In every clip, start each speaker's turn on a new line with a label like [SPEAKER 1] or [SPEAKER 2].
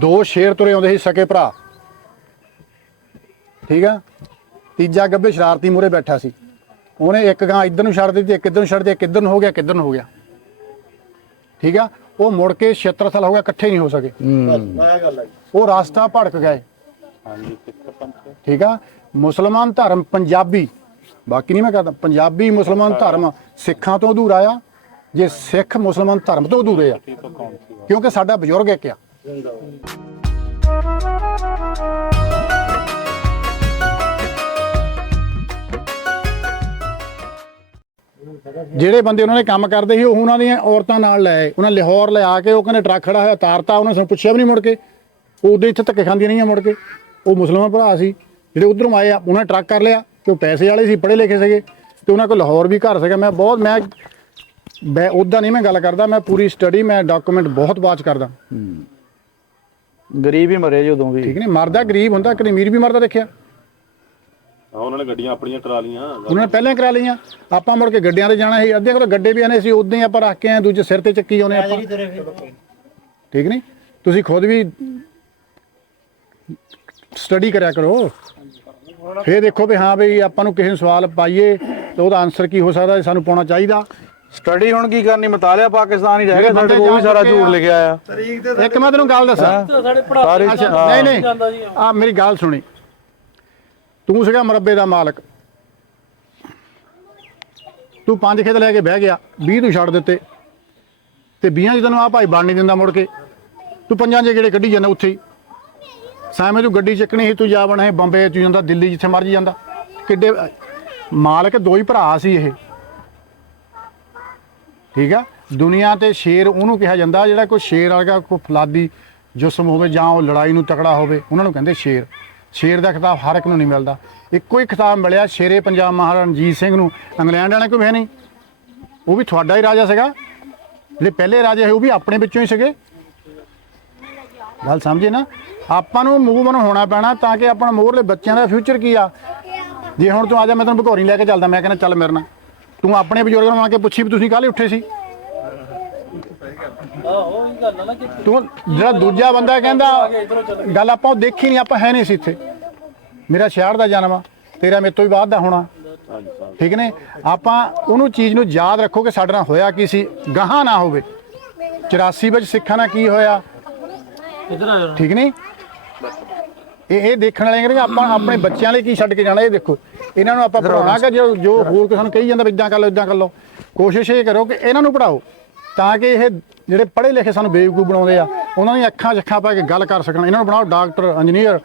[SPEAKER 1] ਦੋ ਸ਼ੇਰ ਤੁਰੇ ਆਉਂਦੇ ਸੀ ਸਕੇ ਭਰਾ। ਠੀਕ ਆ? ਤੀਜਾ ਗੱਭੇ ਸ਼ਰਾਰਤੀ ਮੂਰੇ ਬੈਠਾ ਸੀ। ਉਹਨੇ ਇੱਕ ਗਾਂ ਇੱਧਰ ਨੂੰ ਛੱਡ ਦਿੱਤੀ ਇੱਕ ਇੱਧਰ ਨੂੰ ਛੱਡ ਦਿੱਤੀ ਇੱਕ ਇੱਧਰ ਨੂੰ ਹੋ ਗਿਆ ਇੱਕ ਇੱਧਰ ਨੂੰ ਹੋ ਗਿਆ। ਠੀਕ ਆ? ਉਹ ਮੁੜ ਕੇ ਛੇਤਰਥਲ ਹੋ ਗਿਆ ਇਕੱਠੇ ਨਹੀਂ ਹੋ ਸਕੇ। ਉਹ ਰਾਸਤਾ ਭੜਕ ਗਏ। ਠੀਕ ਆ? ਮੁਸਲਮਾਨ ਧਰਮ ਪੰਜਾਬੀ। ਬਾਕੀ ਨਹੀਂ ਮੈਂ ਕਹਦਾ ਪੰਜਾਬੀ ਮੁਸਲਮਾਨ ਧਰਮ ਸਿੱਖਾਂ ਤੋਂ ਅਧੂਰਾ ਆ ਜੇ ਸਿੱਖ ਮੁਸਲਮਾਨ ਧਰਮ ਤੋਂ ਅਧੂਰੇ ਆ ਕਿਉਂਕਿ ਸਾਡਾ ਬਜ਼ੁਰਗ ਇੱਕ ਆ। ਜਿਹੜੇ ਬੰਦੇ ਉਹਨਾਂ ਨੇ ਕੰਮ ਕਰਦੇ ਸੀ ਉਹ ਉਹਨਾਂ ਦੀਆਂ ਔਰਤਾਂ ਨਾਲ ਲੈ ਆਏ। ਉਹਨਾਂ ਲਾਹੌਰ ਲਿਆ ਕੇ ਉਹ ਕਹਿੰਦੇ ਟਰੱਕ ਖੜਾ ਹੋਇਆ ਤਾਰਤਾ ਉਹਨਾਂ ਸਾਨੂੰ ਪੁੱਛਿਆ ਵੀ ਨਹੀਂ ਮੁੜ ਕੇ। ਉਹ ਉਦੋਂ ਇੱਥੇ ਧੱਕੇ ਖਾਂਦੀਆਂ ਰਹੀਆਂ ਮੁੜ ਕੇ। ਉਹ ਮੁਸਲਮਾਨ ਭਰਾ ਸੀ ਜਿਹੜੇ ਉਧਰੋਂ ਆਏ ਆ ਉਹਨਾਂ ਨੇ ਟਰੱਕ ਕਰ ਲਿਆ ਕਿ ਉਹ ਪੈਸੇ ਵਾਲੇ ਸੀ ਪੜ੍ਹੇ ਲਿਖੇ ਸੀਗੇ। ਤੇ ਉਹਨਾਂ ਕੋਲ ਲਾਹੌਰ ਵੀ ਘਰ ਸੀਗਾ। ਮੈਂ ਬਹੁਤ ਮੈਂ ਮੈਂ ਉਦਾਂ ਨਹੀਂ ਮੈਂ ਗੱਲ ਕਰਦਾ ਮੈਂ ਪੂਰੀ ਸਟੱਡੀ ਮੈਂ ਡਾਕੂਮੈਂਟ ਬਹੁਤ ਵਾਚ ਕਰਦਾ।
[SPEAKER 2] ਗਰੀਬ ਹੀ ਮਰੇ ਜੀ ਉਦੋਂ ਵੀ।
[SPEAKER 1] ਠੀਕ ਨੇ ਮਰਦਾ ਗਰੀਬ ਹੁੰਦਾ ਕਦੇ ਅਮੀਰ ਵੀ ਮਰਦਾ ਦੇਖਿਆ।
[SPEAKER 3] ਆ ਉਹਨਾਂ ਨੇ ਗੱਡੀਆਂ ਆਪਣੀਆਂ ਕਰਾ ਲੀਆਂ
[SPEAKER 1] ਉਹਨਾਂ ਨੇ ਪਹਿਲਾਂ ਹੀ ਕਰਾ ਲਈਆਂ। ਆਪਾਂ ਮੁੜ ਕੇ ਗੱਡਿਆਂ ਤੇ ਜਾਣਾ ਸੀ ਅੱਧੇ ਕੋਲ ਗੱਡੇ ਵੀ ਆਨੇ ਸੀ ਉਦਾਂ ਹੀ ਆਪਾਂ ਰੱਖ ਕੇ ਆਏ ਦੂਜੇ ਸਿਰ ਤੇ ਚੱਕੀ ਆਉਨੇ ਆਪਾਂ। ਠੀਕ ਨਹੀਂ? ਤੁਸੀਂ ਖੁਦ ਵੀ ਸਟੱਡੀ ਕਰਿਆ ਕਰੋ। ਫੇਰ ਦੇਖੋ ਵੀ ਹਾਂ ਵੀ ਆਪਾਂ ਨੂੰ ਕਿਸੇ ਨੂੰ ਸਵਾਲ ਪਾਈਏ ਤੇ ਉਹਦਾ ਆਨਸਰ ਕੀ ਹੋ ਸਕਦਾ ਸਾਨੂੰ ਪਾਉਣਾ ਚਾਹੀਦਾ।
[SPEAKER 2] ਸਟੱਡੀ ਹੁਣ ਕੀ ਕਰਨੀ ਮਤਾਲਿਆ ਪਾਕਿਸਤਾਨ ਹੀ ਰਹਿ ਗਿਆ ਸਾਡੇ ਕੋਲ ਵੀ ਸਾਰਾ ਝੂਠ ਲਿਖਿਆ ਆ।
[SPEAKER 1] ਇੱਕ ਮੈਂ ਤੈਨੂੰ ਗੱਲ ਦੱਸਾਂ।
[SPEAKER 2] ਸਾਰੇ
[SPEAKER 1] ਅੱਛਾ ਨਹੀਂ ਨਹੀਂ ਆ ਮੇਰੀ ਗੱਲ ਸੁਣੀ। ਤੂੰ ਸੀਗਾ ਮਰੱਬੇ ਦਾ ਮਾਲਕ। ਤੂੰ ਪੰਜ ਖੇਤ ਲੈ ਕੇ ਬਹਿ ਗਿਆ 20 ਤੂੰ ਛੱਡ ਦਿੱਤੇ। ਤੇ 20 ਚ ਤੈਨੂੰ ਆ ਭਾਈ ਬਣ ਨਹੀਂ ਦਿੰਦਾ ਮੁੜ ਕੇ। ਤੂੰ ਪੰਜਾਂ ਦੇ ਜਿਹੜੇ ਕੱਢੀ ਜਾਂਦਾ ਉੱਥੇ ਹੀ। ਸਾਵੇਂ ਤੂੰ ਗੱਡੀ ਚੱਕਣੀ ਸੀ ਤੂੰ ਜਾ ਬਣਾ ਬੰਬੇ ਚ ਜਾਂਦਾ ਦਿੱਲੀ ਜਿੱਥੇ ਮਰਜ਼ੀ ਜਾਂਦਾ। ਕਿੱਡੇ ਮਾਲਕ ਦੋ ਹੀ ਭਰਾ ਸੀ ਇਹ। ਠੀਕ ਆ? ਦੁਨੀਆ ਤੇ ਸ਼ੇਰ ਉਹਨੂੰ ਕਿਹਾ ਜਾਂਦਾ, ਜਿਹੜਾ ਕੋਈ ਸ਼ੇਰ ਵਰਗਾ ਕੋਈ ਫਲਾਦੀ ਜਿਸਮ ਹੋਵੇ ਜਾਂ ਉਹ ਲੜਾਈ ਨੂੰ ਤਕੜਾ ਹੋਵੇ, ਉਹਨਾਂ ਨੂੰ ਕਹਿੰਦੇ ਸ਼ੇਰ। ਸ਼ੇਰ ਦਾ ਖਿਤਾਬ ਹਰ ਇੱਕ ਨੂੰ ਨਹੀਂ ਮਿਲਦਾ। ਇੱਕੋ ਹੀ ਖਿਤਾਬ ਮਿਲਿਆ ਸ਼ੇਰੇ ਪੰਜਾਬ ਮਹਾਰਾਜਾ ਰਣਜੀਤ ਸਿੰਘ ਨੂੰ। ਇੰਗਲੈਂਡ ਵਾਲੇ ਕੋਈ ਹੈ ਨਹੀਂ। ਉਹ ਵੀ ਤੁਹਾਡਾ ਹੀ ਰਾਜਾ ਸੀਗਾ। ਜਿਹੜੇ ਪਹਿਲੇ ਰਾਜੇ ਸੀ, ਉਹ ਵੀ ਆਪਣੇ ਵਿੱਚੋਂ ਹੀ ਸੀਗੇ। ਗੱਲ ਸਮਝੇ ਨਾ? ਆਪਾਂ ਨੂੰ ਮੂਵ ਮਨ ਹੋਣਾ ਪੈਣਾ ਤਾਂ ਕਿ ਆਪਣਾ ਮੋਹਰਲੇ ਬੱਚਿਆਂ ਦਾ ਫਿਊਚਰ ਕੀ ਆ? ਜੇ ਹੁਣ ਤੂੰ ਆ ਜਾ, ਮੈਂ ਤੈਨੂੰ ਭਗੌਰੀ ਲੈ ਕੇ ਚੱਲਦਾ। ਮੈਂ ਕਹਿੰਦਾ, ਚੱਲ ਮੇਰੇ ਨਾਲ। ਤੂੰ ਆਪਣੇ ਬਜ਼ੁਰਗਾਂ ਨੂੰ ਆ ਕੇ ਪੁੱਛੀ ਵੀ ਤੁਸੀਂ ਕਾਹਲੇ ਉੱਠੇ ਸੀ? ਤੂੰ ਜਿਹੜਾ ਦੂਜਾ ਬੰਦਾ ਕਹਿੰਦਾ ਗੱਲ ਆਪਾਂ ਉਹ ਦੇਖੀ ਨਹੀਂ ਆਪਾਂ ਹੈ ਨਹੀਂ ਸੀ ਇੱਥੇ। ਮੇਰਾ ਸ਼ਹਿਰ ਦਾ ਜਨਮ ਆ ਤੇਰਾ ਮੇਰੇ ਤੋਂ ਵੀ ਬਾਅਦ ਦਾ ਹੋਣਾ। ਠੀਕ ਨੇ? ਆਪਾਂ ਉਹਨੂੰ ਚੀਜ਼ ਨੂੰ ਯਾਦ ਰੱਖੋ ਕਿ ਸਾਡੇ ਨਾਲ ਹੋਇਆ ਕੀ ਸੀ ਗਾਹਾਂ ਨਾ ਹੋਵੇ। 84 ਵਿੱਚ ਸਿੱਖਾਂ ਨਾਲ ਕੀ ਹੋਇਆ? ਠੀਕ ਨਹੀਂ? ਇਹ ਇਹ ਦੇਖਣ ਵਾਲੇ ਕਹਿੰਦੇ ਆਪਾਂ ਆਪਣੇ ਬੱਚਿਆਂ ਲਈ ਕੀ ਛੱਡ ਕੇ ਜਾਣਾ ਇਹ ਦੇਖੋ। ਇਹਨਾਂ ਨੂੰ ਆਪਾਂ ਪੜਾਉਣਾ ਕਿ ਜੋ ਜੋ ਹੋਰ ਕਿਸੇ ਨੂੰ ਕਹੀ ਜਾਂਦਾ ਵੀ ਇਦਾਂ ਕਰ ਲਓ ਇਦਾਂ ਕਰ ਲਓ। ਕੋਸ਼ਿਸ਼ ਇਹ ਕਰੋ ਕਿ ਇਹਨਾਂ ਨੂੰ ਪੜਾਓ ਤਾਂ ਕਿ ਇਹ ਜਿਹੜੇ ਪੜ੍ਹੇ ਲਿਖੇ ਸਾਨੂੰ ਬੇਵਕੂਫ ਬਣਾਉਂਦੇ ਆ ਉਹਨਾਂ ਦੀਆਂ ਅੱਖਾਂ 'ਚ ਅੱਖਾਂ ਪਾ ਕੇ ਗੱਲ ਕਰ ਸਕਣ। ਇਹਨਾਂ ਨੂੰ ਬਣਾਓ ਡਾਕਟਰ ਇੰਜੀਨੀਅਰ।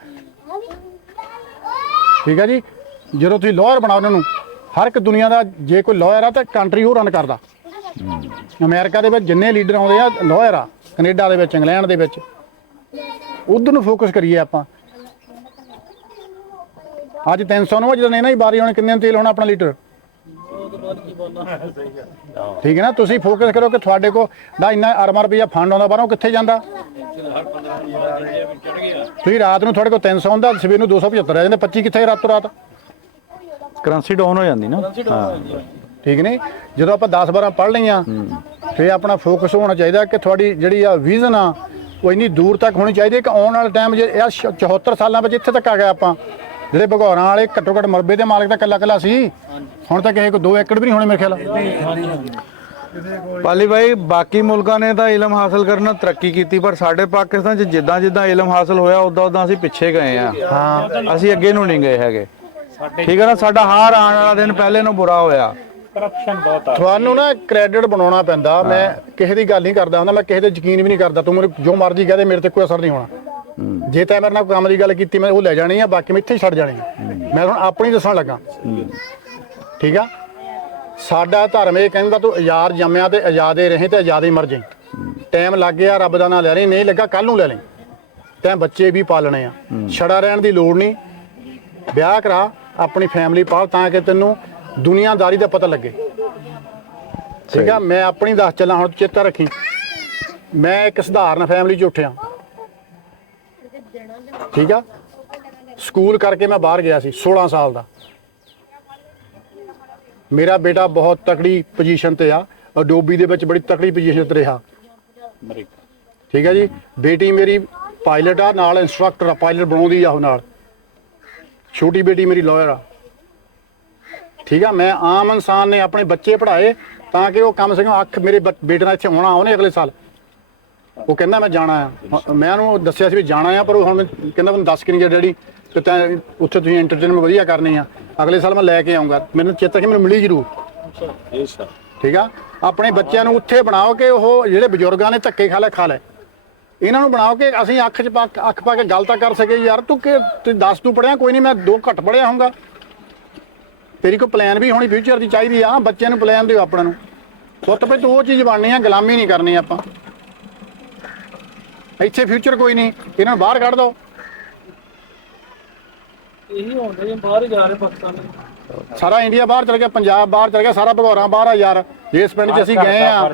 [SPEAKER 1] ਠੀਕ ਹੈ ਜੀ? ਜਦੋਂ ਤੁਸੀਂ ਲਾਇਰ ਬਣਾਓ ਇਹਨਾਂ ਨੂੰ ਹਰ ਇੱਕ ਦੁਨੀਆ ਦਾ ਜੇ ਕੋਈ ਲਾਇਰ ਆ ਤਾਂ ਕੰਟਰੀ ਉਹ ਰਨ ਕਰਦਾ। ਅਮਰੀਕਾ ਦੇ ਵਿੱਚ ਜਿੰਨੇ ਲੀਡਰ ਆਉਂਦੇ ਆ ਲਾਇਰ ਆ ਕੈਨੇਡਾ ਦੇ ਵਿੱਚ ਇੰਗਲੈਂਡ ਦੇ ਵਿੱਚ। ਉਧਰ ਨੂੰ ਫੋਕਸ ਕਰੀਏ ਆਪਾਂ। ਅੱਜ 300 ਨੂੰ ਜਦੋਂ ਇਹਨਾਂ ਦੀ ਬਾਰੀ ਆਉਣੀ ਕਿੰਨੇ ਨੂੰ ਤੇਲ ਹੋਣਾ ਆਪਣਾ ਲੀਟਰ? ਠੀਕ ਹੈ ਨਾ ਤੁਸੀਂ ਫੋਕਸ ਕਰੋ ਕਿ ਤੁਹਾਡੇ ਕੋਲ ਦਾ ਇੰਨਾ ਅਰਮਾਂ ਰੁਪਈਆ ਫੰਡ ਆਉਂਦਾ ਬਾਹਰੋਂ ਕਿੱਥੇ ਜਾਂਦਾ? ਤੁਸੀਂ ਰਾਤ ਨੂੰ ਤੁਹਾਡੇ ਕੋਲ 300 ਹੁੰਦਾ ਸਵੇਰ ਨੂੰ 275 ਰਹਿ ਜਾਂਦੇ 25 ਕਿੱਥੇ ਰਾਤੋਂ ਰਾਤ?
[SPEAKER 2] ਕਰੰਸੀ ਡਾਊਨ ਹੋ ਜਾਂਦੀ ਨਾ। ਹਾਂ
[SPEAKER 1] ਠੀਕ ਨੇ ਜਦੋਂ ਆਪਾਂ 10 12 ਪੜ੍ਹ ਲਈਆਂ ਫੇ ਆਪਣਾ ਫੋਕਸ ਹੋਣਾ ਚਾਹੀਦਾ ਕਿ ਤੁਹਾਡੀ ਜਿਹੜੀ ਆ ਵਿਜ਼ਨ ਆ ਉਹ ਇੰਨੀ ਦੂਰ ਤੱਕ ਹੋਣੀ ਚਾਹੀਦੀ ਹੈ ਕਿ ਆਉਣ ਵਾਲੇ ਟਾਈਮ ਜੇ ਇਹ 74 ਸਾਲਾਂ ਵਿੱਚ ਇੱਥੇ ਤੱਕ ਆ ਗਏ ਆਪਾਂ। ਜਿਹੜੇ ਭਗੌਰਾਂ ਵਾਲੇ ਘੱਟੋ ਘੱਟ ਮਰਬੇ ਦੇ ਮਾਲਕ ਤਾਂ ਕੱਲਾ ਕੱਲਾ ਸੀ। ਹੁਣ ਤਾਂ ਕਿਸੇ ਕੋ 2 ਏਕੜ ਵੀ ਨਹੀਂ ਹੋਣੇ ਮੇਰੇ ਖਿਆਲ।
[SPEAKER 2] ਪਾਲੀ ਭਾਈ ਬਾਕੀ ਮੁਲਕਾਂ ਨੇ ਤਾਂ ਇਲਮ ਹਾਸਲ ਕਰਨ ਤਰੱਕੀ ਕੀਤੀ ਪਰ ਸਾਡੇ ਪਾਕਿਸਤਾਨ 'ਚ ਜਿੱਦਾਂ ਜਿੱਦਾਂ ਇਲਮ ਹਾਸਲ ਹੋਇਆ ਉਦਾਂ ਉਦਾਂ ਅਸੀਂ ਪਿੱਛੇ ਗਏ ਆ ਹਾਂ। ਅਸੀਂ ਅੱਗੇ ਨੂੰ ਨਹੀਂ ਗਏ ਹੈਗੇ। ਠੀਕ ਹੈ ਨਾ ਸਾਡਾ ਹਾਰ ਆਉਣ ਵਾਲਾ ਦਿਨ ਪਹਿਲੇ ਨੂੰ ਬੁਰਾ ਹੋਇਆ।
[SPEAKER 1] ਤੁਹਾਨੂੰ ਨਾ ਕ੍ਰੈਡਿਟ ਬਣਾਉਣਾ ਪੈਂਦਾ। ਮੈਂ ਕਿਸੇ ਦੀ ਗੱਲ ਨਹੀਂ ਕਰਦਾ ਹੁੰਦਾ ਮੈਂ ਕਿਸੇ ਤੇ ਯਕੀਨ ਵੀ ਨਹੀਂ ਕਰਦਾ। ਤੂੰ ਮੈਨੂੰ ਜੋ ਮਰਜ਼ੀ ਕਹਦੇ ਮੇਰੇ ਤੇ ਕੋਈ ਅਸਰ ਨਹੀਂ ਹੋਣਾ। ਜੇ ਤੈਂ ਮੇਰੇ ਨਾਲ ਕੋਈ ਕੰਮ ਦੀ ਗੱਲ ਕੀਤੀ ਮੈਂ ਉਹ ਲੈ ਜਾਣੀ ਆ ਬਾਕੀ ਮੈਂ ਇੱਥੇ ਹੀ ਛੱਡ ਜਾਣੀ ਮੈਂ ਹੁਣ ਆਪਣੀ ਦੱਸਣ ਲੱਗਾ। ਠੀਕ ਆ? ਸਾਡਾ ਧਰਮ ਇਹ ਕਹਿੰਦਾ ਤੂੰ ਆਜ਼ਾਦ ਜੰਮਿਆ ਤੇ ਆਜ਼ਾਦੇ ਰਹੇ ਤੇ ਆਜ਼ਾਦੇ ਮਰ ਜਾਈਂ। ਟਾਈਮ ਲੱਗ ਗਿਆ ਰੱਬ ਦਾ ਨਾਂ ਲੈ ਲਈ ਨਹੀਂ ਲੱਗਾ ਕੱਲ ਨੂੰ ਲੈ ਲਈ। ਤੈਂ ਬੱਚੇ ਵੀ ਪਾਲਣੇ ਆ। ਛੜਾ ਰਹਿਣ ਦੀ ਲੋੜ ਨਹੀਂ। ਵਿਆਹ ਕਰਾ ਆਪਣੀ ਫੈਮਿਲੀ ਪਾਲ ਤਾਂ ਕਿ ਤੈਨੂੰ ਦੁਨੀਆਦਾਰੀ ਦਾ ਪਤਾ ਲੱਗੇ। ਠੀਕ ਆ? ਮੈਂ ਆਪਣੀ ਦੱਸ ਚੱਲਾਂ ਹੁਣ ਚੇਤਾ ਰੱਖੀ। ਮੈਂ ਇੱਕ ਸਧਾਰਨ ਫੈਮਿਲੀ ਚ ਉੱਠਿਆ। ਠੀਕ ਆ? ਸਕੂਲ ਕਰਕੇ ਮੈਂ ਬਾਹਰ ਗਿਆ ਸੀ 16 ਸਾਲ ਦਾ। ਮੇਰਾ ਬੇਟਾ ਬਹੁਤ ਤਕੜੀ ਪੋਜੀਸ਼ਨ ਤੇ ਆ ਅਡੋਬੀ ਦੇ ਵਿੱਚ ਬੜੀ ਤਕੜੀ ਪੋਜੀਸ਼ਨ ਤੇ ਰਿਹਾ। ਠੀਕ ਹੈ ਜੀ? ਬੇਟੀ ਮੇਰੀ ਪਾਇਲਟ ਆ, ਨਾਲ ਇੰਸਟ੍ਰਕਟਰ ਆ ਪਾਇਲਟ ਬਣਾਉਂਦੀ ਆ ਉਹ ਨਾਲ। ਛੋਟੀ ਬੇਟੀ ਮੇਰੀ ਲਾਇਰ ਆ। ਠੀਕ ਆ? ਮੈਂ ਆਮ ਇਨਸਾਨ ਨੇ ਆਪਣੇ ਬੱਚੇ ਪੜ੍ਹਾਏ ਤਾਂ ਕਿ ਉਹ ਕੰਮ ਸੇ ਅੱਖ ਮੇਰੇ ਬ- ਬੇਟੇ ਨਾਲ ਇੱਥੇ ਆਉਣਾ ਉਹਨੇ ਅਗਲੇ ਸਾਲ। ਉਹ ਕਹਿੰਦਾ ਮੈਂ ਜਾਣਾ ਆ। ਮੈਂ ਉਹਨੂੰ ਦੱਸਿਆ ਸੀ ਵੀ ਜਾਣਾ ਆ, ਪਰ ਉਹ ਹੁਣ ਕਹਿੰਦਾ ਮੈਨੂੰ ਦੱਸ ਕੇ ਨਹੀਂ ਗਿਆ ਡੈਡੀ, ਤੇ ਤੈਂ ਉੱਥੇ ਤੁਸੀਂ ਐਂਟਰਟੇਨਮੈਂਟ ਵਧੀਆ ਕਰਨੀ ਆ। ਅਗਲੇ ਸਾਲ ਮੈਂ ਲੈ ਕੇ ਆਉਂਗਾ ਮੈਨੂੰ ਚੇਤਾ ਕਿ ਮੈਨੂੰ ਮਿਲੀ ਜ਼ਰੂਰ। ਠੀਕ ਆ? ਆਪਣੇ ਬੱਚਿਆਂ ਨੂੰ ਉੱਥੇ ਬਣਾਓ ਕਿ ਉਹ ਜਿਹੜੇ ਬਜ਼ੁਰਗਾਂ ਨੇ ਧੱਕੇ ਖਾ ਲੈ ਖਾ ਲੈ। ਇਹਨਾਂ ਨੂੰ ਬਣਾਓ ਕਿ ਅਸੀਂ ਅੱਖ 'ਚ ਪਾ ਅੱਖ ਪਾ ਕੇ ਗੱਲ ਤਾਂ ਕਰ ਸਕੇ ਯਾਰ, ਤੂੰ ਕਿ ਤੂੰ ਦੱਸ ਤੂੰ ਪੜਿਆ ਕੋਈ ਨਹੀਂ, ਮੈਂ ਦੋ ਘੱਟ ਪੜਿਆ ਹੋਊਗਾ। ਤੇਰੀ ਕੋਈ ਪਲਾਨ ਵੀ ਹੋਣੀ ਫਿਊਚਰ ਦੀ ਚਾਹੀਦੀ ਆ। ਬੱਚਿਆਂ ਨੂੰ ਪਲਾਨ ਦਿਓ ਆਪਣਾ ਨੂੰ। ਪੁੱਤ ਵੀ ਤੂੰ ਉਹ ਚੀਜ਼ ਬਣਨੀ ਆ, ਗੁਲਾਮੀ ਨਹੀਂ ਕਰਨੀ ਆਪਾਂ। ਇੱਥੇ ਫਿਊਚਰ ਕੋਈ ਨਹੀਂ ਇਹਨਾਂ ਨੂੰ ਬਾਹਰ ਕੱਢ ਦੋ।
[SPEAKER 4] ਇਹੀ ਹੁੰਦੇ ਜੇ ਬਾਹਰ ਹੀ ਜਾ ਰਹੇ ਪਾਕਿਸਤਾਨ।
[SPEAKER 1] ਸਾਰਾ ਇੰਡੀਆ ਬਾਹਰ ਚਲ ਗਿਆ ਪੰਜਾਬ ਬਾਹਰ ਚਲ ਗਿਆ ਸਾਰਾ ਭਗੌਰਾਂ ਬਾਹਰ ਆ ਯਾਰ। ਜਿਸ ਪਿੰਡ 'ਚ ਅਸੀਂ ਗਏ ਆ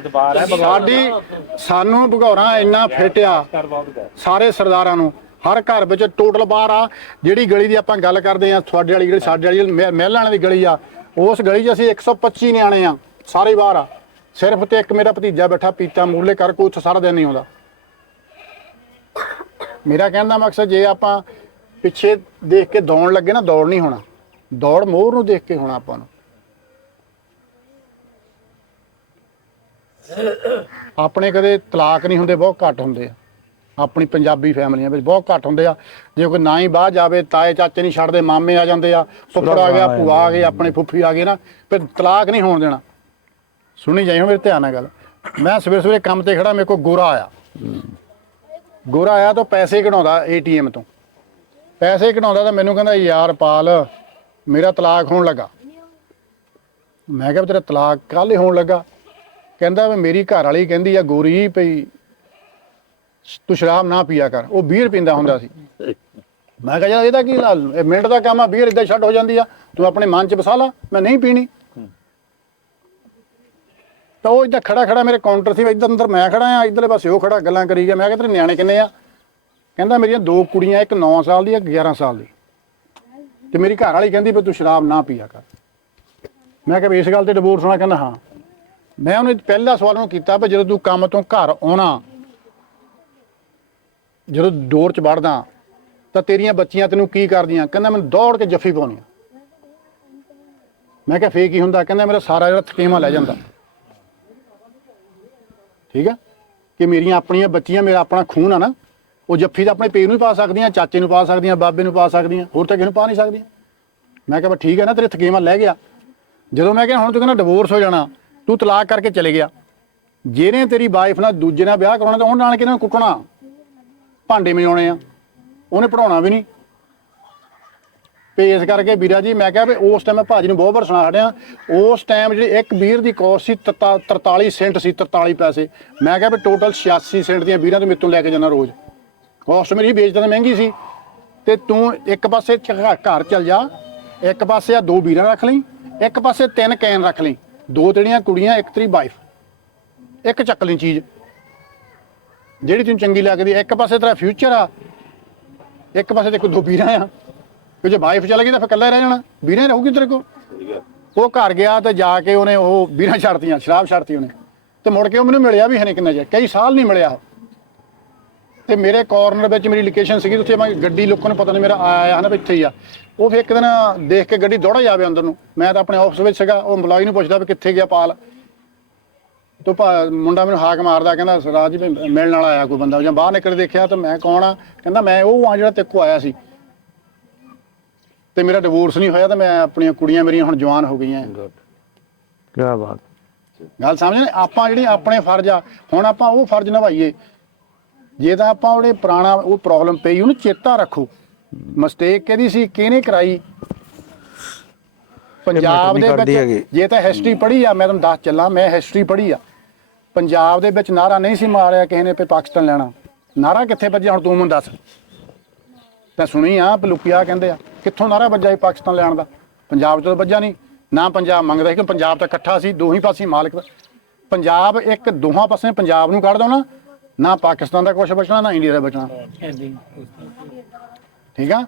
[SPEAKER 1] ਸਾਡੀ ਸਾਨੂੰ ਭਗੌਰਾਂ ਇੰਨਾ ਫਿੱਟਿਆ। ਸਾਰੇ ਸਰਦਾਰਾਂ ਨੂੰ ਹਰ ਘਰ ਵਿੱਚ ਟੋਟਲ ਬਾਹਰ ਆ। ਜਿਹੜੀ ਗਲੀ ਦੀ ਆਪਾਂ ਗੱਲ ਕਰਦੇ ਆ ਤੁਹਾਡੇ ਵਾਲੀ ਜਿਹੜੀ ਸਾਡੇ ਵਾਲੀ ਮਹਿ- ਮਹਿਲਾਂ ਵਾਲੀ ਦੀ ਗਲੀ ਆ ਉਸ ਗਲੀ 'ਚ ਅਸੀਂ 125 ਨਿਆਣੇ ਆ ਸਾਰੇ ਬਾਹਰ ਆ। ਸਿਰਫ ਤੇ ਇੱਕ ਮੇਰਾ ਭਤੀਜਾ ਬੈਠਾ ਪੀਤਾ ਮੂਲੇ ਕਰ ਕੋਈ ਉੱਥੇ ਸਾਰਾ ਦਿਨ ਨਹੀਂ ਆਉਂਦਾ। ਮੇਰਾ ਕਹਿਣ ਦਾ ਮਕਸਦ ਜੇ ਆਪਾਂ ਪਿੱਛੇ ਦੇਖ ਕੇ ਦੌੜਨ ਲੱਗੇ ਨਾ ਦੌੜ ਨਹੀਂ ਹੋਣਾ। ਦੌੜ ਮੋਹਰ ਨੂੰ ਦੇਖ ਕੇ ਹੋਣਾ ਆਪਾਂ ਨੂੰ। ਆਪਣੇ ਕਦੇ ਤਲਾਕ ਨਹੀਂ ਹੁੰਦੇ ਬਹੁਤ ਘੱਟ ਹੁੰਦੇ ਆ। ਆਪਣੀ ਪੰਜਾਬੀ ਫੈਮਲੀਆਂ ਵਿੱਚ ਬਹੁਤ ਘੱਟ ਹੁੰਦੇ ਆ। ਜੇ ਕੋਈ ਨਾ ਹੀ ਬਾਹਰ ਜਾਵੇ ਤਾਏ ਚਾਚੇ ਨਹੀਂ ਛੱਡਦੇ ਮਾਮੇ ਆ ਜਾਂਦੇ ਆ ਫੁੱਫੜ ਆ ਗਿਆ ਭੂਆ ਆ ਗਏ ਆਪਣੇ ਫੁੱਫੀ ਆ ਗਏ ਨਾ ਫਿਰ ਤਲਾਕ ਨਹੀਂ ਹੋਣ ਦੇਣਾ। ਸੁਣੀ ਜਾਈਓ ਮੇਰੇ ਧਿਆਨ ਨਾਲ ਗੱਲ। ਮੈਂ ਸਵੇਰੇ ਸਵੇਰੇ ਕੰਮ ਤੇ ਖੜਾ ਮੇਰੇ ਕੋਲ ਗੋਰਾ ਆਇਆ। ਗੋਰਾ ਆਇਆ ਤਾਂ ਪੈਸੇ ਕਢਾਉਂਦਾ ਏਟੀਐਮ ਤੋਂ। ਪੈਸੇ ਕਢਾਉਂਦਾ ਤਾਂ ਮੈਨੂੰ ਕਹਿੰਦਾ, ਯਾਰ ਪਾਲ, ਮੇਰਾ ਤਲਾਕ ਹੋਣ ਲੱਗਾ। ਮੈਂ ਕਿਹਾ, ਵੀ ਤੇਰਾ ਤਲਾਕ ਕੱਲ੍ਹ ਹੋਣ ਲੱਗਾ? ਕਹਿੰਦਾ ਵੀ, ਮੇਰੀ ਘਰ ਵਾਲੀ ਕਹਿੰਦੀ ਆ ਗੋਰੀ ਪਈ ਤੂੰ ਸ਼ਰਾਬ ਨਾ ਪੀਆ ਕਰ। ਉਹ ਬੀਅਰ ਪੀਂਦਾ ਹੁੰਦਾ ਸੀ। ਮੈਂ ਕਿਹਾ, ਯਾਰ ਇਹਦਾ ਕੀ ਲਾਲ ਇਹ ਮਿੰਟ ਦਾ ਕੰਮ ਆ, ਬੀਅਰ ਇਦਾਂ ਛੱਡ ਹੋ ਜਾਂਦੀ ਆ। ਤੂੰ ਆਪਣੇ ਮਨ 'ਚ ਵਸਾ ਲਾ, ਮੈਂ ਨਹੀਂ ਪੀਣੀ। ਤਾਂ ਉਹ ਇੱਦਾਂ ਖੜਾ ਖੜਾ ਮੇਰੇ ਕਾਊਂਟਰ ਸੀ, ਇੱਧਰ ਅੰਦਰ ਮੈਂ ਖੜਾ ਆ ਇਧਰਲੇ ਪਾਸੇ ਉਹ ਖੜਾ, ਗੱਲਾਂ ਕਰੀ ਗਿਆ। ਮੈਂ ਕਿਹਾ ਤੇਰੇ ਨਿਆਣੇ ਕਿੰਨੇ ਆ? ਕਹਿੰਦਾ ਮੇਰੀਆਂ ਦੋ ਕੁੜੀਆਂ, ਇੱਕ 9 ਸਾਲ ਦੀ, ਇੱਕ 11 ਸਾਲ ਦੀ। ਤੇ ਮੇਰੀ ਘਰ ਵਾਲੀ ਕਹਿੰਦੀ ਵੀ ਤੂੰ ਸ਼ਰਾਬ ਨਾ ਪੀਆ ਕਰ। ਮੈਂ ਕਿਹਾ ਵੀ ਇਸ ਗੱਲ ਤੇ ਡਿਵੋਰਸ ਹੋਣਾ, ਕਹਿੰਦਾ ਹਾਂ। ਮੈਂ ਉਹਨੂੰ ਪਹਿਲਾ ਸਵਾਲ ਉਹਨੂੰ ਕੀਤਾ ਵੀ ਜਦੋਂ ਤੂੰ ਕੰਮ ਤੋਂ ਘਰ ਆਉਣਾ, ਜਦੋਂ ਡੋਰ 'ਚ ਵੜਦਾ, ਤਾਂ ਤੇਰੀਆਂ ਬੱਚੀਆਂ ਤੈਨੂੰ ਕੀ ਕਰਦੀਆਂ? ਕਹਿੰਦਾ ਮੈਨੂੰ ਦੌੜ ਕੇ ਜੱਫੀ ਪਾਉਣੀ ਮੈਂ ਕਿਹਾ ਫੇਰ ਕੀ ਹੁੰਦਾ? ਕਹਿੰਦਾ ਮੇਰਾ ਸਾਰਾ ਜਿਹੜਾ ਥਕੇਮਾ ਲੈ ਜਾਂਦਾ। ਠੀਕ ਆ? ਕਿ ਮੇਰੀਆਂ ਆਪਣੀਆਂ ਬੱਚੀਆਂ, ਮੇਰਾ ਆਪਣਾ ਖੂਨ ਆ ਨਾ, ਉਹ ਜੱਫੀ ਤਾਂ ਆਪਣੇ ਪੇ ਨੂੰ ਹੀ ਪਾ ਸਕਦੀਆਂ, ਚਾਚੇ ਨੂੰ ਪਾ ਸਕਦੀਆਂ, ਬਾਬੇ ਨੂੰ ਪਾ ਸਕਦੀਆਂ, ਹੋਰ ਤਾਂ ਕਿਸੇ ਨੂੰ ਪਾ ਨਹੀਂ ਸਕਦੀਆਂ। ਮੈਂ ਕਿਹਾ, ਬਸ ਠੀਕ ਹੈ ਨਾ, ਤੇਰੇ ਥਕੇਮਾ ਲੈ ਗਿਆ। ਜਦੋਂ ਮੈਂ ਕਿਹਾ, ਹੁਣ ਤੂੰ ਕਹਿੰਦਾ ਡਿਵੋਰਸ ਹੋ ਜਾਣਾ, ਤੂੰ ਤਲਾਕ ਕਰਕੇ ਚਲੇ ਗਿਆ। ਜਿਹਨੇ ਤੇਰੀ ਵਾਈਫ ਨਾਲ ਦੂਜੇ ਨਾਲ ਵਿਆਹ ਕਰਾਉਣਾ, ਤਾਂ ਉਹਨਾਂ ਨਾਲ ਕਿਹਨਾਂ ਕੁੱਟਣਾ। ਭਾਂਡੇ ਮਜਾਉਣੇ ਆ, ਉਹਨੇ ਪੜਾਉਣਾ ਵੀ ਨਹੀਂ। ਤੇ ਕਰਕੇ ਵੀਰਾ ਜੀ, ਮੈਂ ਕਿਹਾ ਵੀ ਉਸ ਟਾਈਮ ਮੈਂ ਭਾਜੀ ਨੂੰ ਬਹੁਤ ਵਾਰ ਸੁਣਾ ਹਟਿਆ। ਉਸ ਟਾਈਮ ਜਿਹੜੀ ਇੱਕ ਵੀਰ ਦੀ ਕੋਸਟ ਸੀ ਤਤਾ- 43 ਸੈਂਟ ਸੀ 43 ਪੈਸੇ। ਮੈਂ ਕਿਹਾ ਵੀ ਟੋਟਲ 86 ਸੈਂਟ ਦੀਆਂ ਵੀਰਾਂ ਤੋਂ ਮੇਰੇ ਤੋਂ ਲੈ ਕੇ ਜਾਣਾ ਰੋਜ਼। ਕੋਸਟ ਮੇਰੀ ਵੇਚਦਾ ਤਾਂ ਮਹਿੰਗੀ ਸੀ। ਤੇ ਤੂੰ ਇੱਕ ਪਾਸੇ ਘਰ ਚੱਲ ਜਾ, ਇੱਕ ਪਾਸੇ ਆ ਦੋ ਵੀਰਾਂ ਰੱਖ ਲਈ, ਇੱਕ ਪਾਸੇ ਤਿੰਨ ਕੈਨ ਰੱਖ ਲਈ। ਦੋ ਤੇਰੀਆਂ ਕੁੜੀਆਂ, ਇੱਕ ਤੇਰੀ ਵਾਈਫ ਇੱਕ ਚੱਕ ਲਈ ਚੀਜ਼। ਜਿਹੜੀ ਤੈਨੂੰ ਚੰਗੀ ਲੱਗਦੀ, ਇੱਕ ਪਾਸੇ ਤੇਰਾ ਫਿਊਚਰ ਆ, ਇੱਕ ਪਾਸੇ ਤੇ ਕੋਈ ਦੋ ਵੀਰਾਂ ਆ। ਕਿ ਜੇ ਵਾਈਫ ਚਲ ਗਈ ਤਾਂ ਫਿਰ ਇਕੱਲਾ ਹੀ ਰਹਿ ਜਾਣਾ, ਵੀਰਾਂ ਰਹੂਗੀ ਤੇਰੇ ਕੋਲ। ਉਹ ਘਰ ਗਿਆ ਤੇ ਜਾ ਕੇ ਉਹਨੇ ਉਹ ਵੀਰਾਂ ਛੱਡਤੀਆਂ, ਸ਼ਰਾਬ ਛੱਡਤੀ ਉਹਨੇ। ਤੇ ਮੁੜ ਕੇ ਉਹ ਮੈਨੂੰ ਮਿਲਿਆ ਵੀ ਹੈ ਨਹੀਂ ਕਿੰਨਾ ਚਿਰ ਕਈ ਸਾਲ ਨਹੀਂ ਮਿਲਿਆ ਤੇ ਮੇਰੇ ਕਾਰਨਰ ਵਿੱਚ ਮੇਰੀ ਲੋਕੇਸ਼ਨ ਸੀਗੀ, ਉੱਥੇ ਮੈਂ ਗੱਡੀ ਲੋਕਾਂ ਨੂੰ ਪਤਾ ਨਹੀਂ ਮੇਰਾ ਆਇਆ ਹਨਾ ਇੱਥੇ ਹੀ ਆ। ਉਹ ਫਿਰ ਇੱਕ ਦਿਨ ਦੇਖ ਕੇ ਗੱਡੀ ਦੌੜਾ ਜਾਵੇ ਅੰਦਰ ਨੂੰ। ਮੈਂ ਤਾਂ ਆਪਣੇ ਆਫਿਸ ਵਿੱਚ ਸੀਗਾ, ਉਹ EMPLOYE ਨੂੰ ਪੁੱਛਦਾ ਵੀ ਕਿੱਥੇ ਗਿਆ ਪਾਲ। ਤੋ ਮੁੰਡਾ ਮੈਨੂੰ ਹਾਕ ਮਾਰਦਾ, ਕਹਿੰਦਾ ਸਰਦਾਰ ਜੀ ਮਿਲਣ ਵਾਲਾ ਆਇਆ ਕੋਈ ਬੰਦਾ। ਜਾਂ ਬਾਹਰ ਨਿਕਲ ਕੇ ਦੇਖਿਆ ਤਾਂ ਮੈਂ ਕੌਣ ਆ? ਕਹਿੰਦਾ, ਮੈਂ ਉਹ ਆ ਜਿਹੜਾ ਤੇਰੇ ਆਇਆ ਸੀ। ਤੇ ਮੇਰਾ ਡਿਵੋਰਸ ਨਹੀਂ ਹੋਇਆ ਤਾਂ ਮੈਂ ਆਪਣੀਆਂ ਕੁੜੀਆਂ ਮੇਰੀਆਂ ਹੁਣ ਜਵਾਨ ਹੋ ਗਈਆਂ।
[SPEAKER 2] ਕੀ ਬਾਤ।
[SPEAKER 1] ਗੱਲ ਸਮਝਦੇ ਆਪਾਂ ਜਿਹੜੀ ਆਪਣੇ ਫਰਜ਼ ਆ ਹੁਣ ਆਪਾਂ ਉਹ ਫਰਜ਼ ਨਿਭਾਈਏ। ਜੇ ਤਾਂ ਆਪਾਂ ਉਹਦੇ ਪੁਰਾਣਾ ਉਹ ਪ੍ਰੋਬਲਮ ਪਈ ਉਹਨੂੰ ਚੇਤਾ ਰੱਖੋ। ਮਿਸਟੇਕ ਕਿਹਦੀ ਸੀ ਕਿਹਨੇ ਕਰਾਈ? ਪੰਜਾਬ ਦੇ। ਵਿੱਚ ਜੇ ਤਾਂ ਹਿਸਟਰੀ ਪੜ੍ਹੀ ਆ ਮੈਂ ਤੁਹਾਨੂੰ ਦੱਸ ਚੱਲਾਂ ਮੈਂ ਹਿਸਟਰੀ ਪੜ੍ਹੀ ਆ। ਪੰਜਾਬ ਦੇ ਵਿੱਚ ਨਾਰਾ ਨਹੀਂ ਸੀ ਮਾਰਿਆ ਕਿਸੇ ਨੇ ਵੀ ਪਾਕਿਸਤਾਨ ਲੈਣਾ। ਨਾਰਾ ਕਿੱਥੇ ਵੱਜਿਆ ਹੁਣ ਤੂੰ ਮੈਨੂੰ ਦੱਸ। ਤਾਂ ਸੁਣੀ ਆ ਪਲੂਪੀਆ ਕਹਿੰਦੇ ਆ। ਕਿੱਥੋਂ ਨਾਰਾ ਵੱਜਾ ਸੀ ਪਾਕਿਸਤਾਨ ਲੈਣ ਦਾ? ਪੰਜਾਬ ਤਾਂ ਵੱਜਾ ਨਹੀਂ। ਨਾ ਪੰਜਾਬ ਮੰਗਦਾ ਸੀ ਕਿ ਪੰਜਾਬ ਤਾਂ ਇਕੱਠਾ ਸੀ ਦੋ ਹੀ ਪਾਸੇ ਮਾਲਕ ਪੰਜਾਬ ਇੱਕ ਦੋਹਾਂ ਪਾਸੇ ਪੰਜਾਬ ਨੂੰ ਕੱਢ ਦੋ ਨਾ ਪਾਕਿਸਤਾਨ ਦਾ ਕੁਝ ਬਚਣਾ ਨਾ ਇੰਡੀਆ ਦਾ ਬਚਣਾ। ਠੀਕ ਆ?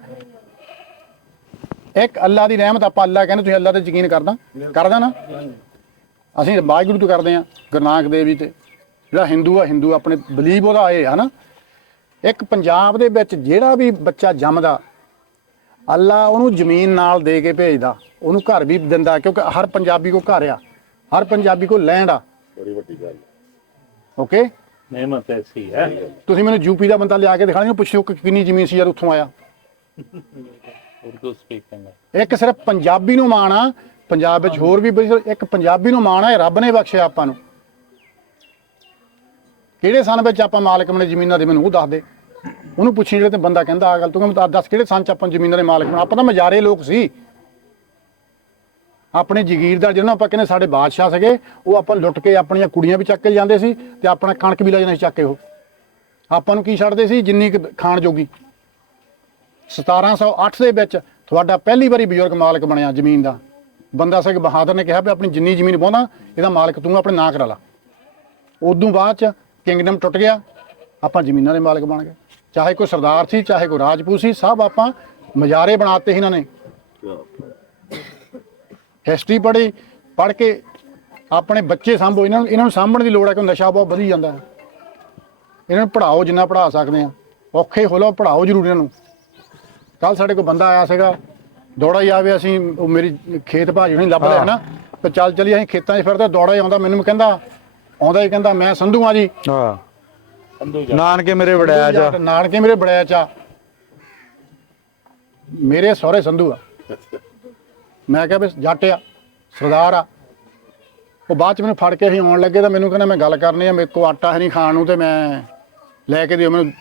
[SPEAKER 1] ਇੱਕ ਅੱਲਾ ਦੀ ਰਹਿਮਤ ਆਪਾਂ ਅੱਲਾ ਕਹਿੰਦੇ ਤੁਸੀਂ ਅੱਲਾ ਤੇ ਯਕੀਨ ਕਰਦਾ। ਕਰਦਾ ਨਾ ਅਸੀਂ ਵਾਹਿਗੁਰੂ ਤੋਂ ਕਰਦੇ ਆ ਗੁਰੂ ਨਾਨਕ ਦੇਵ ਜੀ ਤੇ। ਜਿਹੜਾ ਹਿੰਦੂ ਆ ਹਿੰਦੂ ਆਪਣੇ ਬਲੀਵ ਉਹਦਾ ਇਹ ਹੈ ਨਾ ਇੱਕ ਪੰਜਾਬ ਦੇ ਵਿੱਚ ਜਿਹੜਾ ਵੀ ਬੱਚਾ ਜੰਮਦਾ ਅੱਲਾ ਉਹਨੂੰ ਜ਼ਮੀਨ ਨਾਲ ਦੇ ਕੇ ਭੇਜਦਾ ਉਹਨੂੰ ਘਰ ਵੀ ਦਿੰਦਾ ਕਿਉਂਕਿ ਹਰ ਪੰਜਾਬੀ ਕੋ ਘਰ ਆ ਹਰ ਪੰਜਾਬੀ ਕੋ ਲੈਂਡ ਆ।
[SPEAKER 3] ਬੜੀ ਵੱਡੀ ਗੱਲ
[SPEAKER 1] ਓਕੇ
[SPEAKER 4] ਨਿਹਮਤ ਐਸੀ ਹੈ।
[SPEAKER 1] ਤੁਸੀਂ ਮੈਨੂੰ ਯੂਪੀ ਦਾ ਬੰਦਾ ਲਿਆ ਕੇ ਦਿਖਾਣੀ ਪੁੱਛਿਓ ਕਿ ਕਿੰਨੀ ਜ਼ਮੀਨ ਸੀ ਜਦ ਉੱਥੋਂ ਆਇਆ।
[SPEAKER 4] ਉਰਦੂ ਸਪੀਕਿੰਗ
[SPEAKER 1] ਇੱਕ ਸਿਰਫ ਪੰਜਾਬੀ ਨੂੰ ਮਾਣ ਆ ਪੰਜਾਬ ਵਿੱਚ ਹੋਰ ਵੀ ਇੱਕ ਪੰਜਾਬੀ ਨੂੰ ਮਾਣ ਆ ਰੱਬ ਨੇ ਬਖਸ਼ਿਆ ਆਪਾਂ ਨੂੰ। ਕਿਹੜੇ ਸਨ ਵਿੱਚ ਆਪਾਂ ਮਾਲਕ ਬਣੇ ਜ਼ਮੀਨਾਂ ਦੇ ਮੈਨੂੰ ਉਹ ਦੱਸ ਦੇ। ਉਹਨੂੰ ਪੁੱਛੀ ਜਿਹੜੇ ਤੇ ਬੰਦਾ ਕਹਿੰਦਾ ਆ ਗੱਲ, ਤੂੰ ਕਹਿੰਦਾ ਦੱਸ ਕਿਹੜੇ ਸਨ ਚ ਆਪਾਂ ਜ਼ਮੀਨਾਂ ਦੇ ਮਾਲਕ ਬਣੇ। ਆਪਾਂ ਤਾਂ ਮਜਾਰੇ ਲੋਕ ਸੀ। ਆਪਣੇ ਜਗੀਰਦਾਰ ਜਿਹਨਾਂ ਨੂੰ ਆਪਾਂ ਕਹਿੰਦੇ ਸਾਡੇ ਬਾਦਸ਼ਾਹ ਸੀਗੇ, ਉਹ ਆਪਾਂ ਲੁੱਟ ਕੇ ਆਪਣੀਆਂ ਕੁੜੀਆਂ ਵੀ ਚੱਕ ਕੇ ਜਾਂਦੇ ਸੀ ਤੇ ਆਪਣਾ ਕਣਕ ਵੀ ਲੈ ਜਾਂਦੇ ਸੀ ਚੱਕ ਕੇ ਉਹ। ਆਪਾਂ ਨੂੰ ਕੀ ਛੱਡਦੇ ਸੀ? ਜਿੰਨੀ ਕੁ ਖਾਣ ਜੋਗੀ। 1708 ਦੇ ਵਿੱਚ ਤੁਹਾਡਾ ਪਹਿਲੀ ਵਾਰੀ ਬਜ਼ੁਰਗ ਮਾਲਕ ਬਣਿਆ ਜ਼ਮੀਨ ਦਾ। ਬੰਦਾ ਸਿੰਘ ਬਹਾਦਰ ਨੇ ਕਿਹਾ ਵੀ ਆਪਣੀ ਜਿੰਨੀ ਜ਼ਮੀਨ ਪਾਉਂਦਾ ਇਹਦਾ ਮਾਲਕ ਤੂੰ ਆਪਣੇ ਨਾਂ ਕਰਾ ਲਾ। ਉਦੋਂ ਬਾਅਦ ਚ ਕਿੰਗਡਮ ਟੁੱਟ ਗਿਆ, ਆਪਾਂ ਜ਼ਮੀਨਾਂ ਦੇ ਮਾਲਕ ਬਣ ਗਏ। ਚਾਹੇ ਕੋਈ ਸਰਦਾਰ ਸੀ ਚਾਹੇ ਕੋਈ ਰਾਜਪੂਤ ਸੀ ਸਭ ਆਪਾਂ ਮਜਾਰੇ ਬਣਾਤੇ ਇਹਨਾਂ ਨੇ। ਹਿਸਟਰੀ ਪੜ੍ਹੀ ਪੜ੍ਹ ਕੇ ਆਪਣੇ ਬੱਚੇ ਸੰਭੋ। ਇਹਨਾਂ ਨੂੰ ਇਹਨਾਂ ਨੂੰ ਸਾਂਭਣ ਦੀ ਲੋੜ ਹੈ ਕਿ ਨਸ਼ਾ ਬਹੁਤ ਵਧੀ ਜਾਂਦਾ ਹੈ। ਇਹਨਾਂ ਨੂੰ ਪੜਾਓ ਜਿੰਨਾ ਪੜਾ ਸਕਦੇ ਆ ਔਖੇ ਹੋ ਲਓ ਪੜਾਓ ਜ਼ਰੂਰ ਇਹਨਾਂ ਨੂੰ। ਕੱਲ ਸਾਡੇ ਕੋਲ ਬੰਦਾ ਆਇਆ ਸੀਗਾ ਦੌੜਾ ਹੀ ਆਵੇ ਅਸੀਂ ਉਹ ਮੇਰੀ ਖੇਤ ਭਾਜੀ ਨਹੀਂ ਲੱਭ ਲਿਆ ਹਨਾ ਤੇ ਚੱਲ ਚਲੀ ਅਸੀਂ ਖੇਤਾਂ 'ਚ ਫਿਰਦੇ ਦੌੜਾ ਹੀ ਆਉਂਦਾ। ਮੈਨੂੰ ਕਹਿੰਦਾ ਆਉਂਦਾ ਹੀ ਕਹਿੰਦਾ ਮੈਂ ਸੰਧੂ ਆ ਜੀ।
[SPEAKER 2] ਹਾਂ।
[SPEAKER 4] ਸੰਧੂ
[SPEAKER 2] ਨਾਨਕੇ ਮੇਰੇ ਵੜਿਆ ਜਾ
[SPEAKER 1] ਨਾਨਕੇ ਮੇਰੇ ਬੜਿਆ ਚਾ ਮੇਰੇ ਸਹੁਰੇ ਸੰਧੂ ਆ। ਮੈਂ ਕਿਹਾ ਵੀ ਜੱਟ ਆ ਸਰਦਾਰ ਆ। ਉਹ ਬਾਅਦ ਚ ਮੈਨੂੰ ਫੜ ਕੇ ਅਸੀਂ ਆਉਣ ਲੱਗੇ ਤਾਂ ਮੈਨੂੰ ਕਹਿੰਦਾ ਮੈਂ ਗੱਲ ਕਰਨੀ ਆ ਮੇਰੇ ਕੋਲ ਆਟਾ ਹੈ ਨਹੀਂ ਖਾਣ ਨੂੰ ਤੇ ਮੈਂ ਲੈ ਕੇ ਦਿਓ ਮੈਨੂੰ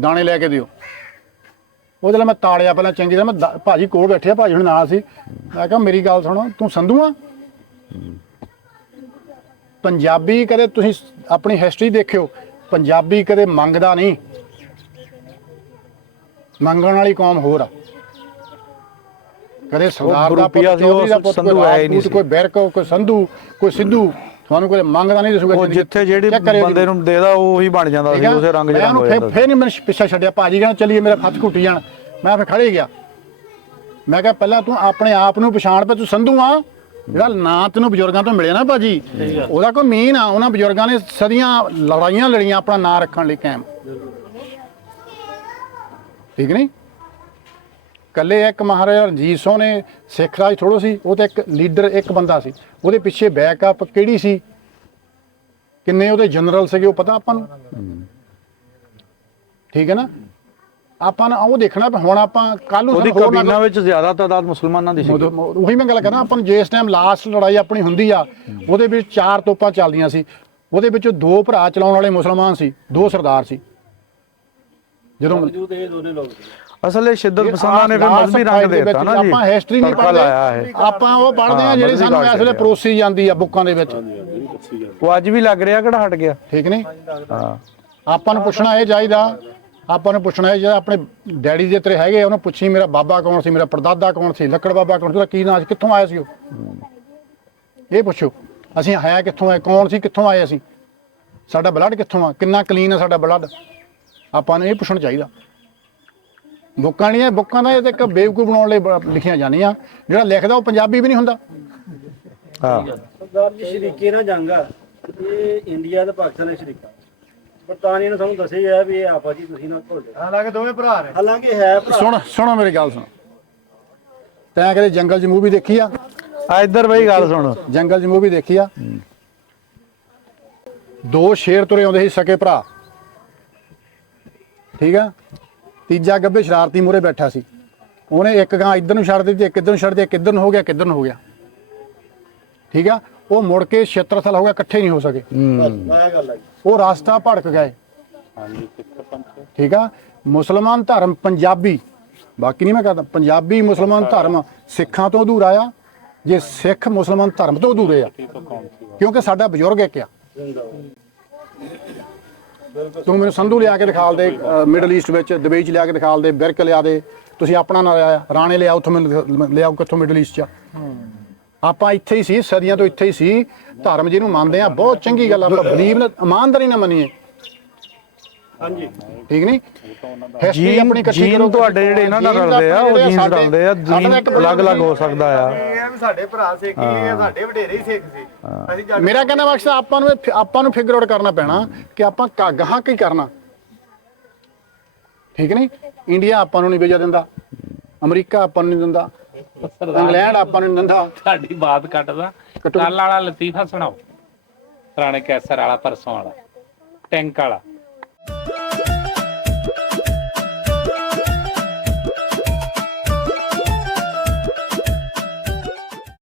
[SPEAKER 1] ਦਾਣੇ ਲੈ ਕੇ ਦਿਓ। ਉਹਦੇ ਲਈ ਮੈਂ ਤਾੜਿਆ ਪਹਿਲਾਂ ਚੰਗੀ ਤਰ੍ਹਾਂ ਮੈਂ ਦਾ- ਭਾਜੀ ਕੋਲ ਬੈਠੇ ਆ ਭਾਜੀ ਹੁਣ ਨਾਲ ਸੀ। ਮੈਂ ਕਿਹਾ ਮੇਰੀ ਗੱਲ ਸੁਣੋ ਤੂੰ ਸੰਧੂ ਆ? ਪੰਜਾਬੀ ਕਦੇ ਤੁਸੀਂ ਆਪਣੀ ਹਿਸਟਰੀ ਦੇਖਿਓ ਪੰਜਾਬੀ ਕਦੇ ਮੰਗਦਾ ਨਹੀਂ। ਮੰਗਣ ਵਾਲੀ ਕੌਮ ਹੋਰ ਆ। ਕਦੇ ਸਰਦਾਰ ਦਾ ਪੁੱਤ ਚੌਧਰੀ ਦਾ ਪੁੱਤ,
[SPEAKER 2] ਸੰਧੂ ਹੀ ਨਹੀਂ
[SPEAKER 1] ਕੋਈ ਬਿਰਕ ਕੋਈ ਸੰਧੂ ਕੋਈ ਸਿੱਧੂ ਤੁਹਾਨੂੰ ਕੋਈ ਮੰਗਦਾ ਨਹੀਂ ਦੱਸੂਗਾ
[SPEAKER 2] ਉਹ ਜਿੱਥੇ ਜਿਹੜੀ ਬੰਦੇ ਨੂੰ ਦੇਦਾ ਉਹ ਹੀ ਬਣ ਜਾਂਦਾ ਸੀ ਉਸੇ ਰੰਗ ਜਿਹੜਾ ਹੋ ਜਾਂਦਾ
[SPEAKER 1] ਫੇਰ ਨਹੀਂ ਮੈਨੂੰ ਪਿੱਛਾ ਛੱਡਿਆ ਭਾਜੀ ਕਹਿੰਦਾ ਚੱਲੀਏ ਮੇਰਾ ਹੱਥ ਘੁੱਟੀ ਜਾਣ। ਮੈਂ ਫੇਰ ਖੜੇ ਗਿਆ। ਮੈਂ ਕਿਹਾ ਪਹਿਲਾਂ ਤੂੰ ਆਪਣੇ ਆਪ ਨੂੰ ਪਛਾਣ ਪੈ ਤੂੰ ਸੰਧੂ ਆ। ਜਿਹੜਾ ਨਾਂ ਤੈਨੂੰ ਬਜ਼ੁਰਗਾਂ ਤੋਂ ਮਿਲਿਆ ਨਾ ਭਾਜੀ ਉਹਦਾ ਕੋਈ ਮੀਨ ਆ ਉਹਨਾਂ ਬਜ਼ੁਰਗਾਂ ਨੇ ਸਦੀਆਂ ਲੜਾਈਆਂ ਲੜੀਆਂ ਆਪਣਾ ਨਾਂ ਰੱਖਣ ਲਈ ਕਾਇਮ। ਠੀਕ ਨਹੀਂ? ਕੱਲੇ ਇੱਕ ਮਹਾਰਾਜਾ ਰਣਜੀਤ ਸਿੰਘ ਨੇ ਸਿੱਖ ਰਾਜ ਥੋੜੋ ਸੀ ਉਹ ਤੇ ਇੱਕ ਲੀਡਰ ਇੱਕ ਬੰਦਾ ਸੀ। ਉਹਦੇ ਪਿੱਛੇ ਬੈਕਅਪ ਕਿਹੜੀ ਸੀ? ਕਿੰਨੇ ਉਹਦੇ ਜਨਰਲ ਸੀਗੇ ਉਹ ਪਤਾ ਆਪਾਂ ਨੂੰ? ਠੀਕ ਹੈ ਨਾ? ਆਪਾਂ ਨੇ ਉਹ ਦੇਖਣਾ ਵੀ ਹੁਣ ਆਪਾਂ ਕੱਲ ਨੂੰ
[SPEAKER 2] ਉਹਦੀ
[SPEAKER 1] ਸਾਨੂੰ ਹੋਰ ਨਾ-
[SPEAKER 2] ਕਬੀਨਾ ਵਿੱਚ ਜ਼ਿਆਦਾ ਤਾਦਾਦ ਮੁਸਲਮਾਨਾਂ ਦੀ ਸੀ
[SPEAKER 1] ਉਦੋਂ- ਉਹੀ ਮੈਂ ਗੱਲ ਕਰਦਾ ਆਪਾਂ ਨੂੰ ਜਿਸ ਟਾਈਮ ਲਾਸਟ ਲੜਾਈ ਆਪਣੀ ਹੁੰਦੀ ਆ ਉਹਦੇ ਵਿੱਚ ਚਾਰ ਤੋਪਾਂ ਚੱਲਦੀਆਂ ਸੀ। ਉਹਦੇ ਵਿੱਚੋਂ ਦੋ ਭਰਾ ਚਲਾਉਣ ਵਾਲੇ ਮੁਸਲਮਾਨ ਸੀ ਦੋ ਸਰਦਾਰ ਸੀ। ਜਦੋਂ
[SPEAKER 4] ਵਜੂਦ ਇਹ ਦੋਨੇ ਲੋਕ ਸੀ।
[SPEAKER 2] ਅਸਲ ਇਹ ਸ਼ਿੱਦਤ ਪਸੰਦਾਂ ਨੇ ਫਿਰ
[SPEAKER 1] fight
[SPEAKER 2] ਰੰਗ
[SPEAKER 1] ਦੇ
[SPEAKER 2] ਦੇਤਾ ਨਾ ਜੀ।
[SPEAKER 1] ਆਪਾਂ ਹਿਸਟਰੀ ਨਹੀਂ
[SPEAKER 2] ਤੜਕਾ ਲਾਇਆ
[SPEAKER 1] ਪੜ੍ਹਦੇ ਆਪਾਂ ਉਹ ਪੜ੍ਹਦੇ ਆ
[SPEAKER 2] ਹਾਂ,
[SPEAKER 1] ਜਿਹੜੇ ਸਾਨੂੰ ਇਸ ਵੇਲੇ। ਪਰੋਸੀ ਜਾਂਦੀ ਆ ਬੁੱਕਾਂ ਦੇ ਵਿੱਚ।
[SPEAKER 2] ਉਹ ਅੱਜ ਵੀ ਲੱਗ ਰਿਹਾ ਕਿਹੜਾ ਹਟ ਗਿਆ।
[SPEAKER 1] ਠੀਕ ਨਹੀਂ?
[SPEAKER 2] ਹਾਂ।
[SPEAKER 1] ਆਪਾਂ ਨੂੰ ਪੁੱਛਣਾ ਇਹ ਚਾਹੀਦਾ ਆਪਾਂ ਨੂੰ ਪੁੱਛਣਾ ਇਹ ਜਿਹੜਾ ਆਪਣੇ ਡੈਡੀ ਦੇ ਤੇਰੇ ਹੈਗੇ ਆ, ਉਹਨੂੰ ਪੁੱਛੀ ਮੇਰਾ ਬਾਬਾ ਕੌਣ ਸੀ ਮੇਰਾ ਪਰਦਾਦਾ ਕੌਣ ਸੀ ਲੱਕੜ ਬਾਬਾ ਕੌਣ ਸੀ ਉਹਦਾ ਕੀ ਨਾਂ ਸੀ ਕਿੱਥੋਂ ਆਇਆ ਸੀ ਉਹ? ਇਹ ਪੁੱਛੋ ਅਸੀਂ ਹੈ ਕਿੱਥੋਂ ਆਏ ਕੌਣ ਸੀ ਕਿੱਥੋਂ ਆਏ ਅਸੀਂ? ਸਾਡਾ ਬਲੱਡ ਕਿੱਥੋਂ ਆ? ਕਿੰਨਾ ਕਲੀਨ ਆ ਸਾਡਾ ਬਲੱਡ ਆਪਾਂ ਨੂੰ ਇਹ ਪੁੱਛਣਾ ਚਾਹੀਦਾ। ਬੁੱਕਾਂ ਨਹੀਂ ਬੁੱਕਾਂ ਦਾ ਇਹ ਤਾਂ ਇੱਕ ਬੇਵਕੂਫ ਬਣਾਉਣ ਲਈ ਬ- ਲਿਖੀਆਂ ਜਾਂਦੀਆਂ। ਜਿਹੜਾ ਲਿਖਦਾ ਉਹ ਪੰਜਾਬੀ ਵੀ ਨਹੀਂ ਹੁੰਦਾ।
[SPEAKER 2] ਹਾਂ।
[SPEAKER 5] ਸਰਦਾਰ ਜੀ ਸ਼ਰੀਕੇ ਨਾਲ ਜੰਗ ਆ। ਇਹ ਇੰਡੀਆ ਤੇ ਪਾਕਿਸਤਾਨ ਦੇ ਸ਼ਰੀਕਾ। ਬਰਤਾਨੀਆ ਨੇ ਸਾਨੂੰ ਦੱਸਿਆ ਗਿਆ ਵੀ ਇਹ ਆਪਾ ਜੀ ਤੁਸੀਂ ਨਾ ਭੁੱਲ ਜਾਓ।
[SPEAKER 1] ਹਾਲਾਂਕਿ ਦੋਵੇਂ ਭਰਾ ਨੇ।
[SPEAKER 5] ਹਾਲਾਂਕਿ ਹੈ ਭਰਾ।
[SPEAKER 1] ਸੁਣ ਸੁਣੋ ਮੇਰੀ ਗੱਲ ਸੁਣ। ਤੈਂ ਕਦੇ ਜੰਗਲ 'ਚ ਮੂਵੀ ਦੇਖੀ ਆ?
[SPEAKER 2] ਆ ਇੱਧਰ ਬਈ ਗੱਲ ਸੁਣ।
[SPEAKER 1] ਜੰਗਲ 'ਚ ਮੂਵੀ ਦੇਖੀ ਆ? ਦੋ ਸ਼ੇਰ ਤੁਰੇ ਆਉਂਦੇ ਸੀ ਸਕੇ ਭਰਾ। ਠੀਕ ਆ? ਤੀਜਾ ਗੱਭੇ ਸ਼ਰਾਰਤੀ ਮੂਰੇ ਬੈਠਾ ਸੀ। ਉਹਨੇ ਇੱਕ ਗਾਂ ਇੱਧਰ ਨੂੰ ਛੱਡ ਦਿੱਤੀ ਇੱਕ ਇੱਧਰ ਨੂੰ ਛੱਡ ਦਿੱਤੀ ਇੱਕ ਇੱਧਰ ਨੂੰ ਹੋ ਗਿਆ ਇੱਕ ਇੱਧਰ ਨੂੰ ਹੋ ਗਿਆ। ਠੀਕ ਆ? ਉਹ ਮੁੜ ਕੇ 76 ਸਾਲ ਹੋ ਗਿਆ ਇਕੱਠੇ ਨਹੀਂ ਹੋ ਸਕੇ।
[SPEAKER 5] ਆਇਆ ਗੱਲ ਆ ਜੀ
[SPEAKER 1] ਉਹ ਰਾਸਤਾ ਭੜਕ ਗਏ
[SPEAKER 4] ਹਾਂਜੀ ਸਿੱਖ ਪੰਥ
[SPEAKER 1] ਠੀਕ ਆ? ਮੁਸਲਮਾਨ ਧਰਮ ਪੰਜਾਬੀ। ਬਾਕੀ ਨਹੀਂ ਮੈਂ ਕਹਦਾ ਪੰਜਾਬੀ ਮੁਸਲਮਾਨ ਧਰਮ ਸਿੱਖਾਂ ਤੋਂ ਅਧੂਰਾ ਆ ਜੇ ਸਿੱਖ ਮੁਸਲਮਾਨ ਧਰਮ ਤੋਂ ਅਧੂਰੇ ਆ। ਕਿਉਂਕਿ ਸਾਡਾ ਬਜ਼ੁਰਗ ਇੱਕ ਆ। ਤੂੰ ਮੈਨੂੰ ਸੰਧੂ ਲਿਆ ਕੇ ਦਿਖਾਲ ਦੇ ਮਿਡਲ ਈਸਟ ਵਿੱਚ ਦੁਬਈ ਚ ਲਿਆ ਕੇ ਦਿਖਾਲ ਦੇ ਬਿਰਕ ਲਿਆ ਦੇ। ਤੁਸੀਂ ਆਪਣਾ ਨਾ ਲਿਆ ਰਾਣੇ ਲਿਆ ਉੱਥੋਂ ਮੈਨੂੰ ਲਿਆਓ ਕਿੱਥੋਂ ਮਿਡਲ ਈਸਟ ਚ। ਆਪਾਂ ਇੱਥੇ ਹੀ ਸੀ ਸਦੀਆਂ ਤੋਂ ਇੱਥੇ ਹੀ ਸੀ। ਧਰਮ ਜਿਹਨੂੰ ਮੰਨਦੇ ਆ ਬਹੁਤ ਚੰਗੀ ਗੱਲ ਆ, ਆਪਾਂ ਬਲੀਵ ਨਾਲ ਇਮਾਨਦਾਰੀ ਨਾਲ ਮੰਨੀਏ।
[SPEAKER 5] ਹਾਂਜੀ।
[SPEAKER 1] ਠੀਕ ਨਹੀਂ ਹਿਸਟਰੀ
[SPEAKER 2] ਜੀਨ
[SPEAKER 1] ਆਪਣੀ ਇਕੱਠੀ
[SPEAKER 2] ਜੀਨ
[SPEAKER 1] ਕਰੋ
[SPEAKER 2] ਤੁਹਾਡੇ ਜਿਹੜੇ ਇਹਨਾਂ ਨਾਲ
[SPEAKER 1] ਜੀਨ
[SPEAKER 2] ਰਲਦੇ ਆ ਉਹ
[SPEAKER 1] ਆਪਣੇ
[SPEAKER 2] ਜੀਨ
[SPEAKER 1] ਸਾਡੇ-
[SPEAKER 2] ਰਲਦੇ ਆ
[SPEAKER 1] ਸਾਡਾ
[SPEAKER 2] ਜੀਨ
[SPEAKER 1] ਇੱਕ
[SPEAKER 2] ਅਲੱਗ-ਅਲੱਗ ਹੋ ਸਕਦਾ ਆ।
[SPEAKER 6] ਇਹ ਆ ਵੀ ਸਾਡੇ ਭਰਾ ਸਿੱਖ ਹੀ। ਆ ਸਾਡੇ ਵਡੇਰੇ ਹੀ ਸਿੱਖ ਸੀ। ਅਸੀਂ ਜੱਟ
[SPEAKER 1] ਮੇਰਾ ਕਹਿੰਦਾ ਮਕਸਦ ਆਪਾਂ ਨੂੰ ਇਹ ਫਿ- ਆਪਾਂ ਨੂੰ ਫਿਗਰ ਆਊਟ ਕਰਨਾ ਪੈਣਾ ਕਿ ਆਪਾਂ ਕਾ- ਗਾਹਾਂ ਕੀ ਕਰਨਾ। ਠੀਕ ਨਹੀਂ ਇੰਡੀਆ ਆਪਾਂ ਨੂੰ ਨਹੀਂ ਵੀਜ਼ਾ ਦਿੰਦਾ। ਅਮਰੀਕਾ ਆਪਾਂ ਨੂੰ ਨਹੀਂ ਦਿੰਦਾ। ਇੰਗਲੈਂਡ ਆਪਾਂ ਨੂੰ ਨਹੀਂ ਦਿੰਦਾ।
[SPEAKER 4] ਤੁਹਾਡੀ ਬਾਤ ਕੱਟਦਾ। ਕੱਲ ਵਾਲਾ ਲਤੀਫਾ ਸੁਣਾਓ। ਪੁਰਾਣੇ ਕੈਸਰ ਵਾਲਾ ਪਰਸੋਂ ਵਾਲਾ। ਟੈਂਕ ਵਾਲਾ।